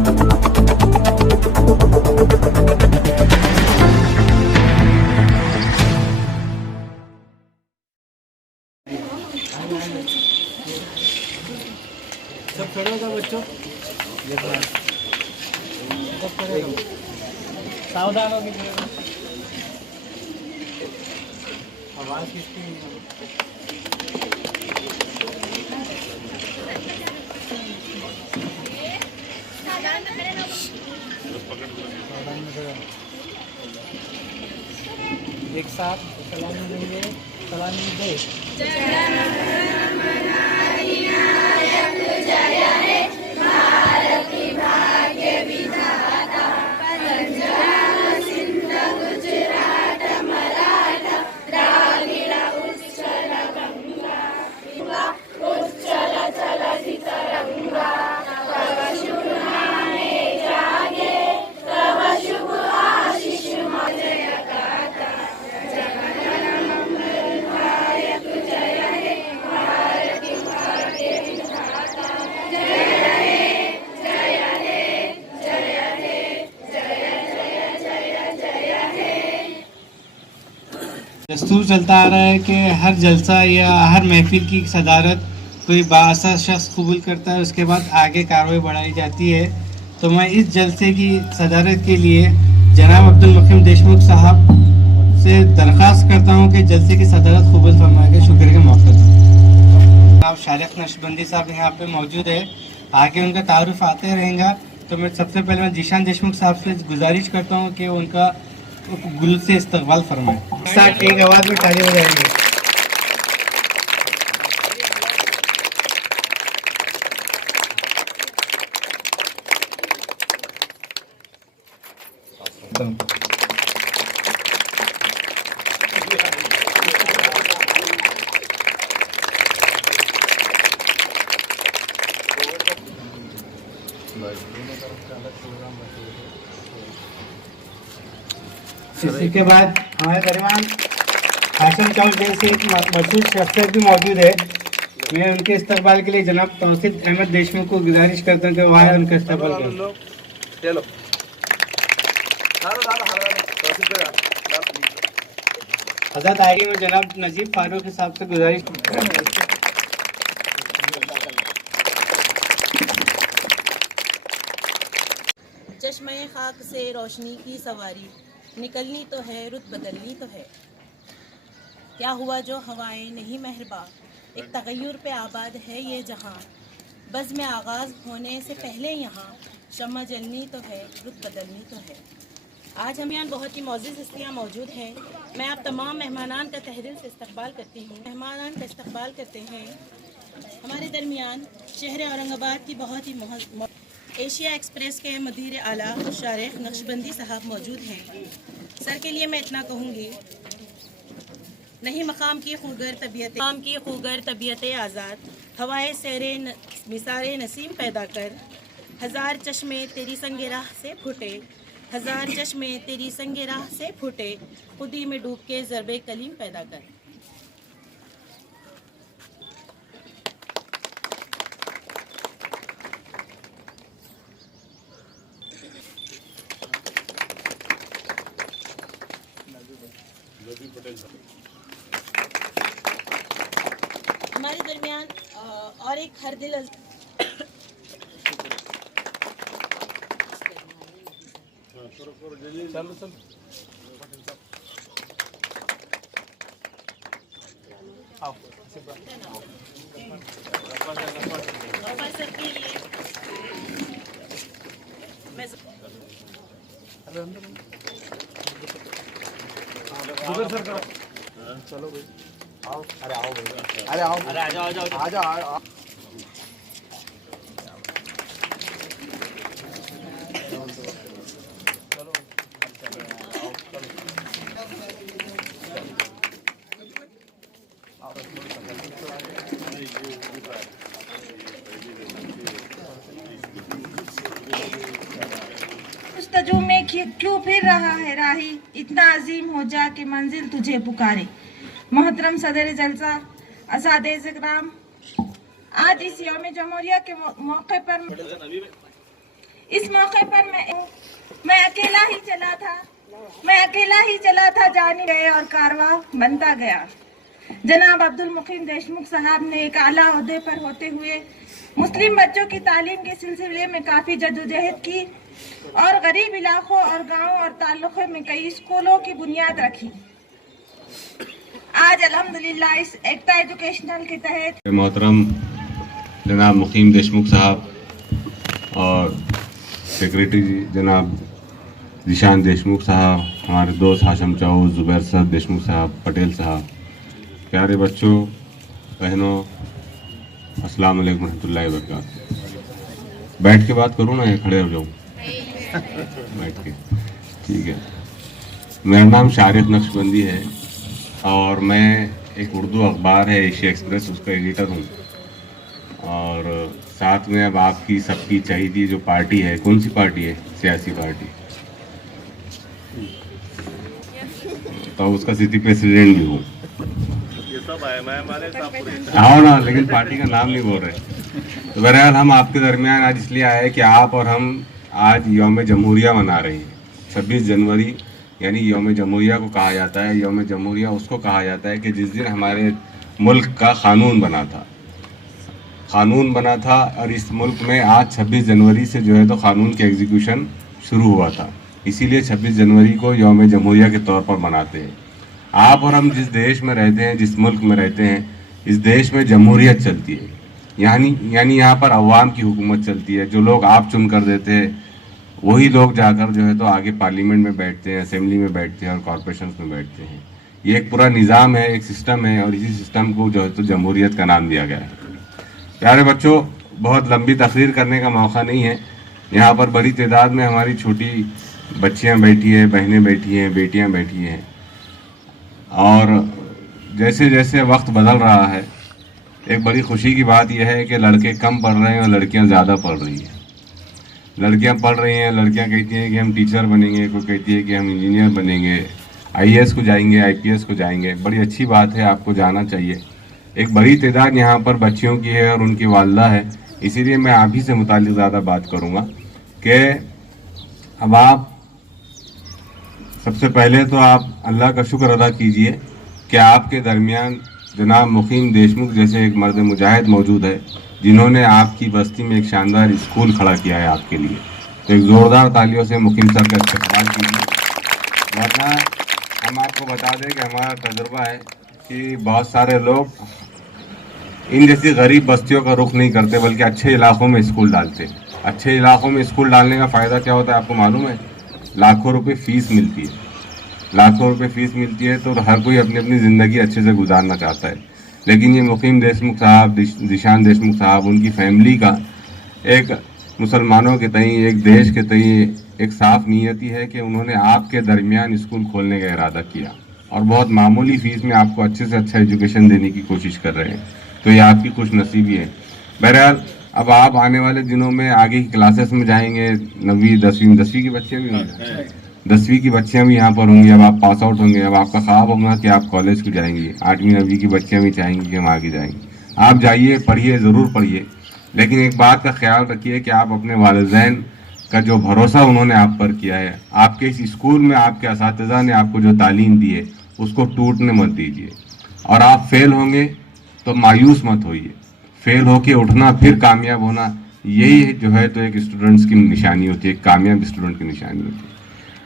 सब खड़े हो जाओ बच्चों, सब खड़े हो, सावधान हो के खड़े हो। आवाज किसकी नहीं है? एक साथ सलामी देंगे, सलामी दे। दस्तूर चलता आ रहा है कि हर जलसा या हर महफिल की सदारत कोई बाअसर शख्स कबूल करता है, उसके बाद आगे कार्रवाई बढ़ाई जाती है। तो मैं इस जलसे की सदारत के लिए जनाब अब्दुल मुकीम देशमुख साहब से दरख्वास्त करता हूं कि जलसे की सदारत कबूल फरमा के शुक्र के मौके पर। आप शारिक नक्शबंदी साहब यहाँ पे मौजूद है, आगे उनका तारुफ आते रहेगा। तो मैं सबसे पहले मैं जीशान देशमुख साहब से गुजारिश करता हूँ कि उनका गुल से इस्तकबाल फरमाएं। साथ एक आवाज में ताली बजाएंगे। इसके बाद हमारे दरमियान हाशिम चौक जैसे एक मशहूर शख्सियत भी मौजूद है। मैं उनके इस्तकबाल के लिए जनाब तौसीफ अहमद देशमुख को गुजारिश करता हूँ कि वह उनका इस्तकबाल करें। हज़रत आगे में जनाब नजीब फारूक साहब से गुजारिश चश्मे खाक से रोशनी की सवारी, निकलनी तो है रुत बदलनी तो है। क्या हुआ जो हवाएं नहीं मेहरबा, एक तगय्युर पे आबाद है ये जहां। बज़ में आगाज़ होने से पहले यहाँ शम्मा जलनी तो है रुत बदलनी तो है। आज हम यहाँ बहुत ही मौजूद हस्तियाँ मौजूद हैं। मैं आप तमाम मेहमानान का तहदिल से इस्तकबाल करती हूँ। मेहमानान का इस्तकबाल करते हैं। हमारे दरमियान शहर औरंगाबाद की बहुत ही एशिया एक्सप्रेस के मुदीर आला शारिक नक्शबंदी साहब मौजूद हैं। सर के लिए मैं इतना कहूँगी, नहीं मकाम की खूगर तबीयत आज़ाद, हवाए सेरे मिसारे नसीम पैदा कर। हज़ार चश्मे तेरी संगे राह से फूटे, हज़ार चश्मे तेरी संगे राह से फूटे। खुदी में डूब के ज़रबे कलीम पैदा कर। हमारे दरमियान और एक हर दिल चलो भाई आओ, अरे आओ भाई, अरे आओ, अरे आ जाओ। तजुम में क्यों फिर रहा है राही, इतना अजीम हो जा कि मंजिल तुझे पुकारे। मोहतरम सदर जलसा असातिज़-ए-किराम, आज इस यौम जमहूरिया के मौके पर इस मौके पर मैं अकेला ही चला था, जाने गए और कारवां बनता गया। जनाब अब्दुल मुकीम देशमुख साहब ने एक आला ओहदे पर होते हुए मुस्लिम बच्चों की तालीम के सिलसिले में काफ़ी जद्दोजहद की और गरीब इलाकों और गांवों और ताल्लुकों में कई स्कूलों की बुनियाद रखी। आज अल्हम्दुलिल्लाह इस एकता एजुकेशनल के तहत मोहतरम जनाब मुकीम देशमुख साहब और सेक्रेटरी जनाब जिशान देशमुख साहब, हमारे दोस्त हाशम चाऊ, जुबैर साहब देशमुख साहब, पटेल साहब, प्यारे बच्चों, बहनों, अस्सलाम वालेकुम रहमतुल्लाहि व बरकातहू। बैठ के बात करूँ ना या खड़े हो जाऊँ? बैठ के, ठीक है। मेरा नाम शारिफ नक्शबंदी है और मैं एक उर्दू अखबार है एशिया एक्सप्रेस, उसका एडिटर हूँ। और साथ में अब आपकी सबकी चाहिए जो पार्टी है, कौन सी पार्टी है? सियासी पार्टी, तो उसका सिटी प्रेसिडेंट भी हूँ। आओ ना, लेकिन पार्टी का नाम नहीं बोल रहे। तो बहरहाल हम आपके दरमियान आज इसलिए आए कि आप और हम आज यौम जमहूरिया मना रहे हैं। 26 जनवरी यानी यौम जमहूरिया को कहा जाता है। यौम जमहूरिया उसको कहा जाता है कि जिस दिन हमारे मुल्क का कानून बना था और इस मुल्क में आज 26 जनवरी से जो है तो कानून के एग्जीक्यूशन शुरू हुआ था। इसीलिए 26 जनवरी को यौम जमहूरिया के तौर पर मनाते हैं। आप और हम जिस देश में रहते हैं, जिस मुल्क में रहते हैं, इस देश में जमहूरियत चलती है। यानी यहाँ पर अवाम की हुकूमत चलती है। जो लोग आप चुन कर देते हैं वही लोग जाकर जो है तो आगे पार्लियामेंट में बैठते हैं, असेंबली में बैठते हैं और कॉरपोरेशन में बैठते हैं। ये एक पूरा निज़ाम है, एक सिस्टम है और इसी सिस्टम को जो है तो जमहूरियत का नाम दिया गया है। प्यारे बच्चों, बहुत लंबी तकरीर करने का मौका नहीं है। यहाँ पर बड़ी तादाद में हमारी छोटी बच्चियाँ बैठी हैं, बहनें बैठी हैं, बेटियाँ बैठी हैं। और जैसे जैसे वक्त बदल रहा है, एक बड़ी खुशी की बात यह है कि लड़के कम पढ़ रहे हैं और लड़कियां ज़्यादा पढ़ रही हैं। लड़कियां पढ़ रही हैं, लड़कियां कहती हैं कि हम टीचर बनेंगे, कोई कहती है कि हम इंजीनियर बनेंगे, आईएएस को जाएंगे, आईपीएस को जाएंगे। बड़ी अच्छी बात है, आपको जाना चाहिए। एक बड़ी तादाद यहाँ पर बच्चियों की है और उनकी वालदा है, इसीलिए मैं आप ही से मुताल्लिक़ ज़्यादा बात करूँगा कि अब आप सबसे पहले तो आप अल्लाह का शुक्र अदा कीजिए कि आपके दरमियान जनाब मुकीम देशमुख जैसे एक मर्द मुजाहिद मौजूद है, जिन्होंने आपकी बस्ती में एक शानदार स्कूल खड़ा किया है आपके लिए। तो एक ज़ोरदार तालियों से मुकीम सर का इस्तेमाल कीजिए। वरना हम आपको बता दें कि हमारा तजुर्बा है कि बहुत सारे लोग इन जैसी गरीब बस्तियों का रुख नहीं करते, बल्कि अच्छे इलाकों में स्कूल डालते। अच्छे इलाकों में स्कूल डालने का फ़ायदा क्या होता है आपको मालूम है? लाखों रुपए फीस मिलती है। लाखों रुपए फीस मिलती है तो हर कोई अपनी अपनी ज़िंदगी अच्छे से गुजारना चाहता है। लेकिन ये मुकीम देशमुख साहब, जिशान देशमुख साहब, उनकी फैमिली का एक मुसलमानों के तई, एक देश के तई एक साफ नीयती है कि उन्होंने आपके दरमियान स्कूल खोलने का इरादा किया और बहुत मामूली फ़ीस में आपको अच्छे से अच्छा एजुकेशन देने की कोशिश कर रहे हैं। तो ये आपकी खुश नसीबी है। बहरहाल अब आप आने वाले दिनों में आगे की क्लासेस में जाएंगे, 9वीं 10वीं की बच्चियाँ भी होंगी, 10वीं की बच्चियाँ भी यहाँ पर होंगी। अब आप पास आउट होंगे, अब आपका ख्वाब होगा कि आप कॉलेज को जाएंगी। 8वीं 9वीं की बच्चियाँ भी चाहेंगी कि हम आगे जाएंगे। आप जाइए, पढ़िए, ज़रूर पढ़िए, लेकिन एक बात का ख्याल रखिए कि आप अपने वालिदैन का जो भरोसा उन्होंने आप पर किया है, आपके इस स्कूल में आपके असातिज़ा ने आपको जो तालीम दी है उसको टूटने मत दीजिए। और आप फेल होंगे तो मायूस मत होइए। फेल होके उठना, फिर कामयाब होना, यही जो है तो एक स्टूडेंट्स की निशानी होती है, एक कामयाब स्टूडेंट की निशानी होती है।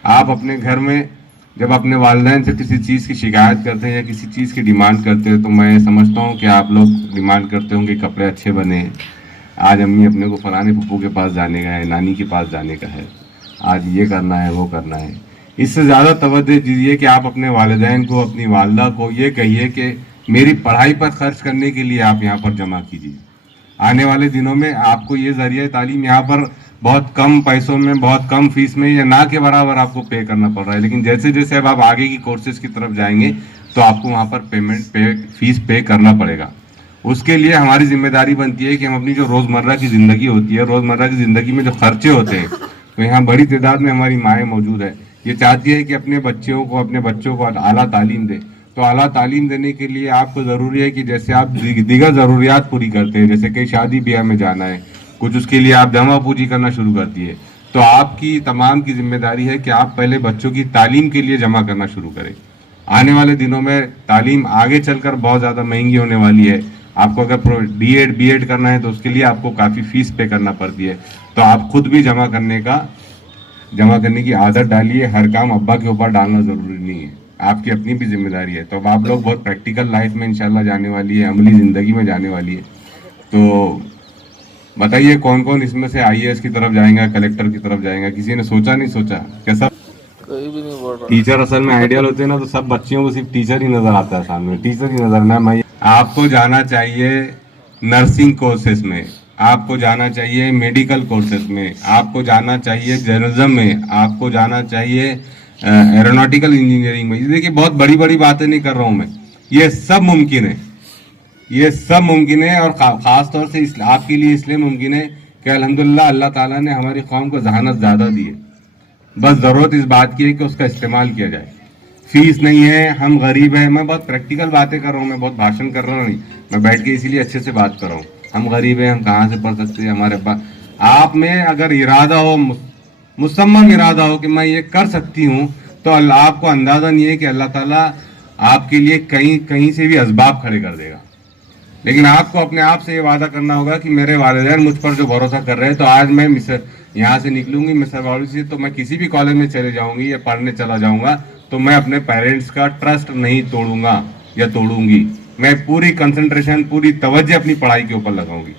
आप अपने घर में जब अपने वालिदैन से किसी चीज़ की शिकायत करते हैं या किसी चीज़ की डिमांड करते हैं, तो मैं समझता हूँ कि आप लोग डिमांड करते होंगे कपड़े अच्छे बने, आज अम्मी अपने को फलाने फूफू के पास जाने का है, नानी के पास जाने का है, आज ये करना है, वो करना है। इससे ज़्यादा तवज्जो दीजिए कि आप अपने वालिदैन को, अपनी वालदा को ये कहिए कि मेरी पढ़ाई पर खर्च करने के लिए आप यहाँ पर जमा कीजिए। आने वाले दिनों में आपको ये ज़रिया तालीम यहाँ पर बहुत कम पैसों में, बहुत कम फीस में या ना के बराबर आपको पे करना पड़ रहा है, लेकिन जैसे जैसे अब आप आगे की कोर्सेज की तरफ जाएंगे तो आपको वहाँ पर फीस पे करना पड़ेगा। उसके लिए हमारी जिम्मेदारी बनती है कि हम अपनी जो रोज़मर्रा की ज़िंदगी होती है, रोज़मर्रा की ज़िंदगी में जो खर्चे होते हैं, तो यहाँ बड़ी तादाद में हमारी माएँ मौजूद है, ये चाहती है कि अपने बच्चों को आला तालीम दे। तो आला तालीम देने के लिए आपको ज़रूरी है कि जैसे आप दीगर ज़रूरियात पूरी करते हैं, जैसे कहीं शादी ब्याह में जाना है, कुछ उसके लिए आप जमा पूंजी करना शुरू कर दिए, तो आपकी तमाम की जिम्मेदारी है कि आप पहले बच्चों की तालीम के लिए जमा करना शुरू करें। आने वाले दिनों में तालीम आगे चलकर बहुत ज़्यादा महंगी होने वाली है। आपको अगर डीएड बीएड करना है तो उसके लिए आपको काफ़ी फीस पे करना पड़ती है। तो आप खुद भी जमा करने की आदत डालिए। हर काम अब्बा के ऊपर डालना ज़रूरी नहीं है, आपकी अपनी भी जिम्मेदारी है। तो अब आप लोग बहुत प्रैक्टिकल लाइफ में इंशाल्लाह जाने वाली है, अमली ज़िंदगी में जाने वाली है। तो बताइए कौन कौन इसमें से आईएएस की तरफ जाएगा, कलेक्टर की तरफ जाएगा? किसी ने सोचा नहीं सोचा? क्या सब कोई भी नहीं बोल रहा। टीचर असल में आइडियल होते हैं ना, तो सब बच्चियों को सिर्फ टीचर ही नजर आता है सामने, टीचर ही नजर ना। मैं आपको जाना चाहिए नर्सिंग कोर्सेज में, आपको जाना चाहिए मेडिकल कोर्सेज में, आपको जाना चाहिए जर्नलिज्म में, आपको जाना चाहिए एरोनॉटिकल इंजीनियरिंग में। देखिए बहुत बड़ी बड़ी बातें नहीं कर रहा हूँ मैं, ये सब मुमकिन है, ये सब मुमकिन है। और ख़ास तौर से आपके लिए इसलिए मुमकिन है कि अल्हम्दुलिल्लाह अल्लाह ताला ने हमारी कौम को जहानत ज़्यादा दी है। बस ज़रूरत इस बात की है कि उसका इस्तेमाल किया जाए। फीस नहीं है, हम गरीब हैं। मैं बहुत प्रैक्टिकल बातें कर रहा हूँ, मैं बहुत भाषण कर रहा हूँ नहीं, मैं बैठ के इसीलिए अच्छे से बात कर रहा हूँ। हम गरीब हैं, हम कहाँ से पढ़ सकते हैं? हमारे पास आप में अगर इरादा हो, मुसम्मम इरादा हो कि मैं ये कर सकती हूँ, तो अल्लाह आपको अंदाज़ा नहीं है कि अल्लाह ताला आपके लिए कहीं कहीं से भी असबाब खड़े कर देगा। लेकिन आपको अपने आप से ये वादा करना होगा कि मेरे वालिदैन मुझ पर जो भरोसा कर रहे हैं, तो आज मैं यहाँ से निकलूंगी मिसरवाड़ी से, तो मैं किसी भी कॉलेज में चले जाऊंगी या पढ़ने चला जाऊंगा, तो मैं अपने पेरेंट्स का ट्रस्ट नहीं तोड़ूंगा या तोड़ूंगी। मैं पूरी कंसंट्रेशन, पूरी तवज्जो अपनी पढ़ाई के ऊपर लगाऊंगी।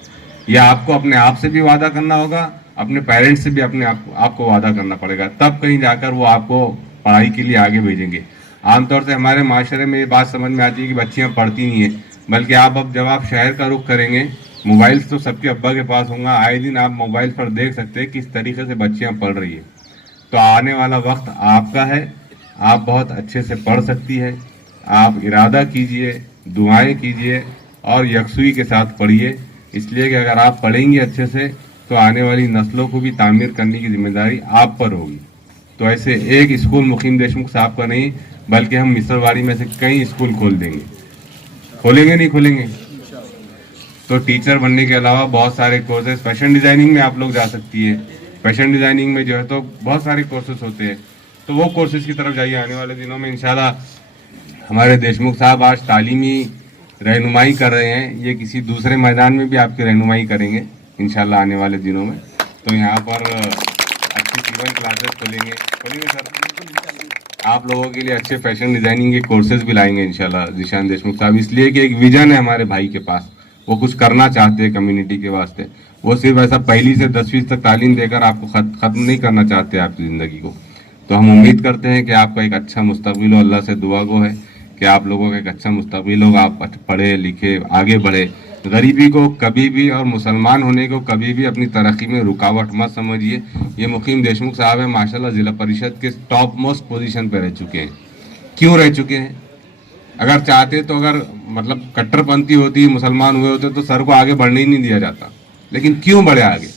यह आपको अपने आप से भी वादा करना होगा, अपने पेरेंट्स से भी अपने आपको वादा करना पड़ेगा, तब कहीं जाकर वो आपको पढ़ाई के लिए आगे भेजेंगे। आमतौर से हमारे माशरे में ये बात समझ में आती है कि बच्चियाँ पढ़ती नहीं है, बल्कि अब जब आप शहर का रुख करेंगे, मोबाइल्स तो सबके अब्बा के पास होंगे, आए दिन आप मोबाइल पर देख सकते हैं किस तरीके से बच्चियाँ पढ़ रही है। तो आने वाला वक्त आपका है, आप बहुत अच्छे से पढ़ सकती है। आप इरादा कीजिए, दुआएं कीजिए और यकसुई के साथ पढ़िए, इसलिए कि अगर आप पढ़ेंगी अच्छे से तो आने वाली नस्लों को भी तामीर करने की जिम्मेदारी आप पर होगी। तो ऐसे एक स्कूल मुकीम देशमुख साहब का नहीं, बल्कि हम मिसरवाड़ी में से कई स्कूल खोल देंगे। खोलेंगे नहीं खोलेंगे? तो टीचर बनने के अलावा बहुत सारे कोर्सेज, फैशन डिज़ाइनिंग में आप लोग जा सकती है। फैशन डिज़ाइनिंग में जो है तो बहुत सारे कोर्सेज होते हैं, तो वो कोर्सेज की तरफ जाइए। आने वाले दिनों में इंशाल्लाह हमारे देशमुख साहब आज तालीमी रहनुमाई कर रहे हैं, ये किसी दूसरे मैदान में भी आपकी रहनुमाई करेंगे इंशाल्लाह आने वाले दिनों में। तो यहाँ पर अच्छी ट्यूशन क्लासेस खोलेंगे सर, आप लोगों के लिए अच्छे फैशन डिज़ाइनिंग के कोर्सेज भी लाएंगे इंशाल्लाह जीशान देशमुख साहब, इसलिए कि एक विजन है हमारे भाई के पास, वो कुछ करना चाहते हैं कम्युनिटी के वास्ते। वो सिर्फ ऐसा 1ली से 10वीं तक तालीम देकर आपको ख़त्म नहीं करना चाहते आपकी ज़िंदगी को। तो हम उम्मीद करते हैं कि आपका एक अच्छा मुस्तकबिल हो, अल्लाह से दुआ गो है कि आप लोगों का एक अच्छा मुस्तकबिल होगा, आप पढ़े लिखे आगे बढ़े। गरीबी को कभी भी और मुसलमान होने को कभी भी अपनी तरक्की में रुकावट मत समझिए। ये मुकीम देशमुख साहब है, माशाल्लाह ज़िला परिषद के टॉप मोस्ट पोजीशन पे रह चुके हैं। क्यों रह चुके हैं? अगर चाहते तो, अगर मतलब कट्टरपंथी होती, मुसलमान हुए होते तो सर को आगे बढ़ने ही नहीं दिया जाता। लेकिन क्यों बढ़े आगे?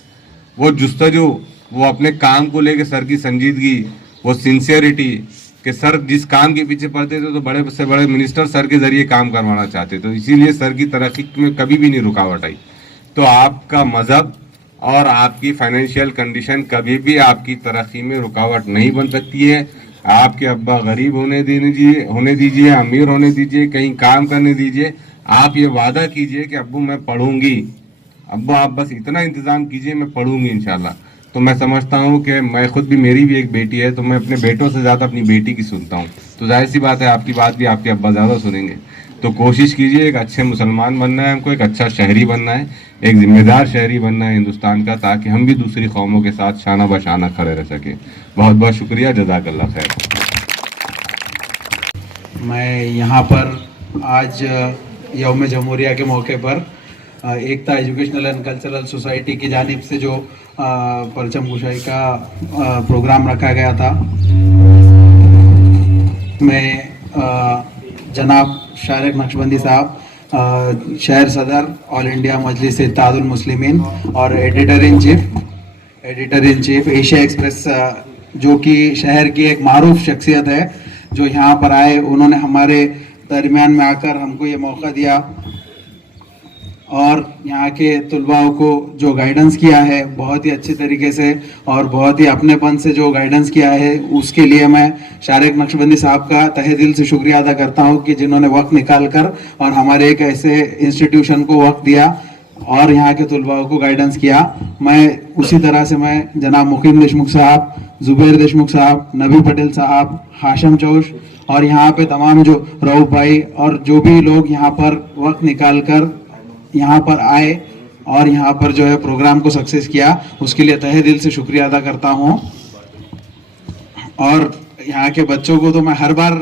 वो जुस्तजू, वो अपने काम को लेकर सर की संजीदगी, वो सिंसियरिटी कि सर जिस काम के पीछे पड़ते थे तो बड़े से बड़े मिनिस्टर सर के जरिए काम करवाना चाहते, तो इसीलिए सर की तरक्की में कभी भी नहीं रुकावट आई। तो आपका मजहब और आपकी फाइनेंशियल कंडीशन कभी भी आपकी तरक्की में रुकावट नहीं बन सकती है। आपके अब्बा गरीब होने दीजिए, अमीर होने दीजिए, कहीं काम करने दीजिए, आप ये वादा कीजिए कि अब्बू मैं पढ़ूंगी, अब्बू आप बस इतना इंतज़ाम कीजिए, मैं पढ़ूंगी इंशाल्लाह। तो मैं समझता हूँ कि मैं खुद भी, मेरी भी एक बेटी है, तो मैं अपने बेटों से ज़्यादा अपनी बेटी की सुनता हूँ। तो जाहिर सी बात है आपकी बात भी आपके अब्बा ज़्यादा सुनेंगे। तो कोशिश कीजिए, एक अच्छे मुसलमान बनना है हमको, एक अच्छा शहरी बनना है, एक जिम्मेदार शहरी बनना है हिंदुस्तान का, ताकि हम भी दूसरी कौमों के साथ शाना बशाना खड़े रह सके। बहुत बहुत शुक्रिया, जज़ाकल्लाह खैर। मैं यहाँ पर आज यौम जमहूरिया के मौके पर एकता एजुकेशनल एंड कल्चरल सोसाइटी की जानिब से जो परचम कुशाई का प्रोग्राम रखा गया था, मैं जनाब शारिक नक्शबंदी साहब, शहर सदर ऑल इंडिया मजलिस इत्तेहादुल मुस्लिमीन और editor in chief Asia express, जो कि शहर की एक मारूफ शख्सियत है, जो यहाँ पर आए, उन्होंने हमारे दरमियान में आकर हमको ये मौका दिया और यहाँ के तलबाओं को जो गाइडेंस किया है बहुत ही अच्छे तरीके से और बहुत ही अपनेपन से जो गाइडेंस किया है, उसके लिए मैं शारिक नक्शबंदी साहब का तहे दिल से शुक्रिया अदा करता हूँ कि जिन्होंने वक्त निकाल कर और हमारे एक ऐसे इंस्टीट्यूशन को वक्त दिया और यहाँ के तलबाओं को गाइडेंस किया। मैं उसी तरह से मैं जनाब मुकीम देशमुख साहब, जुबैर देशमुख साहब, नबी पटेल साहब, हाशम चौश और यहाँ पे तमाम जो रऊफ भाई और जो भी लोग यहाँ पर वक्त निकाल कर यहाँ पर आए और यहाँ पर जो है प्रोग्राम को सक्सेस किया, उसके लिए तहे दिल से शुक्रिया अदा करता हूँ। और यहाँ के बच्चों को तो मैं हर बार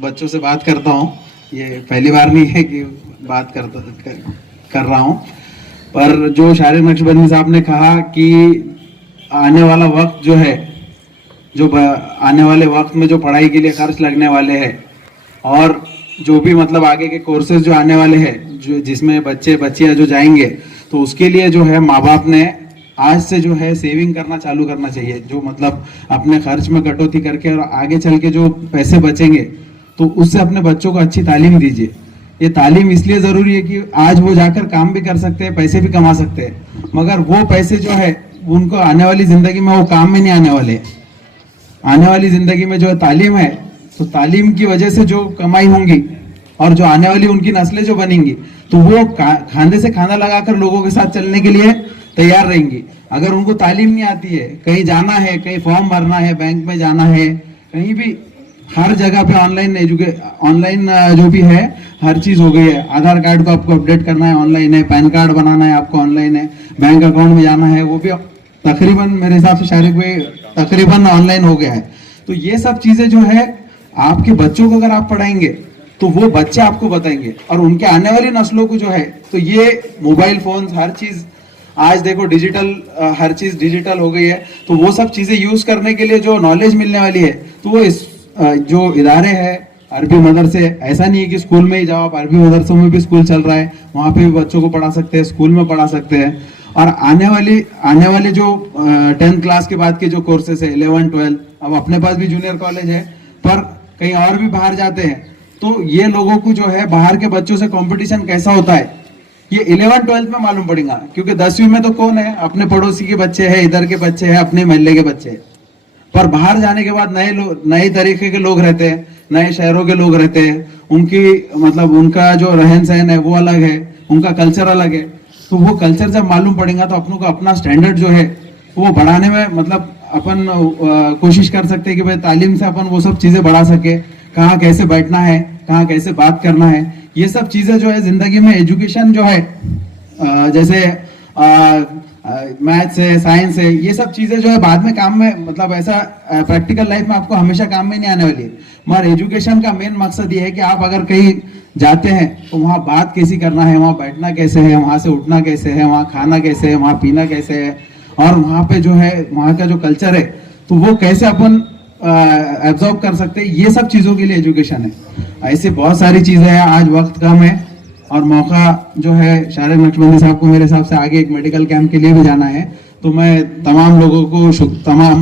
बच्चों से बात करता हूँ, ये पहली बार नहीं है कि बात कर रहा हूँ। पर जो शारिक नक्शबंदी साहब ने कहा कि आने वाला वक्त जो है, आने वाले वक्त में जो पढ़ाई के लिए खर्च लगने वाले हैं और जो भी मतलब आगे के कोर्सेज जो आने वाले हैं, जो जिसमें बच्चे बच्चियां जो जाएंगे, तो उसके लिए जो है माँ बाप ने आज से जो है सेविंग करना चालू करना चाहिए। जो मतलब अपने खर्च में कटौती करके और आगे चल के जो पैसे बचेंगे तो उससे अपने बच्चों को अच्छी तालीम दीजिए। ये तालीम इसलिए जरूरी है कि आज वो जाकर काम भी कर सकते हैं, पैसे भी कमा सकते हैं, मगर वो पैसे जो है उनको आने वाली जिंदगी में वो काम में नहीं आने वाले। आने वाली जिंदगी में जो तालीम है, तो तालीम की वजह से जो कमाई होंगी और जो आने वाली उनकी नस्लें जो बनेंगी, तो वो खांधे से खाना लगाकर लोगों के साथ चलने के लिए तैयार रहेंगी। अगर उनको तालीम नहीं आती है, कहीं जाना है, कहीं फॉर्म भरना है, बैंक में जाना है, कहीं भी हर जगह पे ऑनलाइन जो भी है हर चीज हो गई है। आधार कार्ड को आपको अपडेट करना है ऑनलाइन है, पैन कार्ड बनाना है आपको ऑनलाइन है, बैंक अकाउंट में जाना है वो भी तकरीबन मेरे हिसाब से शारिक भाई तकरीबन ऑनलाइन हो गया है। तो ये सब चीजें जो है आपके बच्चों को अगर आप पढ़ाएंगे तो वो बच्चे आपको बताएंगे और उनके आने वाली नस्लों को जो है, तो ये मोबाइल फोन हर चीज आज देखो डिजिटल, हर चीज डिजिटल हो गई है, तो वो सब चीजें यूज करने के लिए जो नॉलेज मिलने वाली है, तो वो इस जो इदारे हैं अरबी मदरसे, ऐसा नहीं है कि स्कूल में ही जाओ आप, अरबी मदरसों में भी स्कूल चल रहा है, वहां पे भी बच्चों को पढ़ा सकते हैं, स्कूल में पढ़ा सकते हैं। और आने वाले जो 10th क्लास के बाद के जो कोर्सेस है 11, 12, अब अपने पास भी जूनियर कॉलेज है, पर कहीं और भी बाहर जाते हैं, तो ये लोगों को जो है बाहर के बच्चों से कंपटीशन कैसा होता है ये 11, 12 में मालूम पड़ेगा। क्योंकि 10वीं में तो कौन है, अपने पड़ोसी के बच्चे हैं, इधर के बच्चे हैं, अपने मोहल्ले के बच्चे हैं। पर बाहर जाने के बाद नए तरीके के लोग रहते हैं, नए शहरों के लोग रहते हैं, उनकी मतलब उनका जो रहन सहन है वो अलग है, उनका कल्चर अलग है। तो वो कल्चर जब मालूम पड़ेगा तो अपनों को अपना स्टैंडर्ड जो है वो बढ़ाने में मतलब अपन कोशिश कर सकते हैं कि भाई तालीम से अपन वो सब चीजें बढ़ा सके, कहाँ कैसे बैठना है, कहाँ कैसे बात करना है, ये सब चीजें जो है जिंदगी में एजुकेशन जो है जैसे मैथ्स है, साइंस है, ये सब चीजें जो है बाद में काम में मतलब ऐसा प्रैक्टिकल लाइफ में आपको हमेशा काम में नहीं आने वाली है। मगर एजुकेशन का मेन मकसद ये है कि आप अगर कहीं जाते हैं तो वहाँ बात कैसी करना है, वहाँ बैठना कैसे है, वहाँ से उठना कैसे है, वहाँ खाना कैसे है, वहाँ पीना कैसे है, और वहाँ पे जो है वहाँ का जो कल्चर है तो वो कैसे अपन एब्जॉर्ब कर सकते हैं, ये सब चीजों के लिए एजुकेशन है। ऐसे बहुत सारी चीजें हैं, आज वक्त कम है और मौका जो है शारिक नक्शबंदी साहब को मेरे हिसाब से आगे एक मेडिकल कैंप के लिए भी जाना है, तो मैं तमाम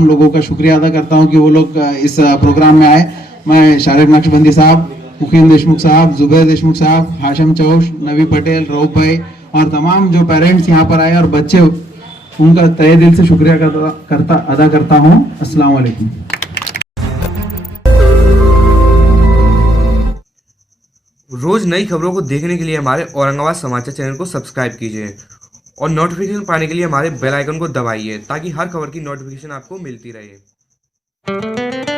लोगों का शुक्रिया अदा करता हूं कि वो लोग इस प्रोग्राम में आए। मैं शारिक नक्शबंदी साहब, मुकीम देशमुख साहब, जुबैर देशमुख साहब, हाशम चौश, नबी पटेल, रऊफ भाई और तमाम जो पेरेंट्स यहाँ पर आए और बच्चे, उनका तहे दिल से शुक्रिया अदा करता हूँ। अस्सलाम वालेकुम। रोज नई खबरों को देखने के लिए हमारे औरंगाबाद समाचार चैनल को सब्सक्राइब कीजिए और नोटिफिकेशन पाने के लिए हमारे बेल आइकन को दबाइए ताकि हर खबर की नोटिफिकेशन आपको मिलती रहे।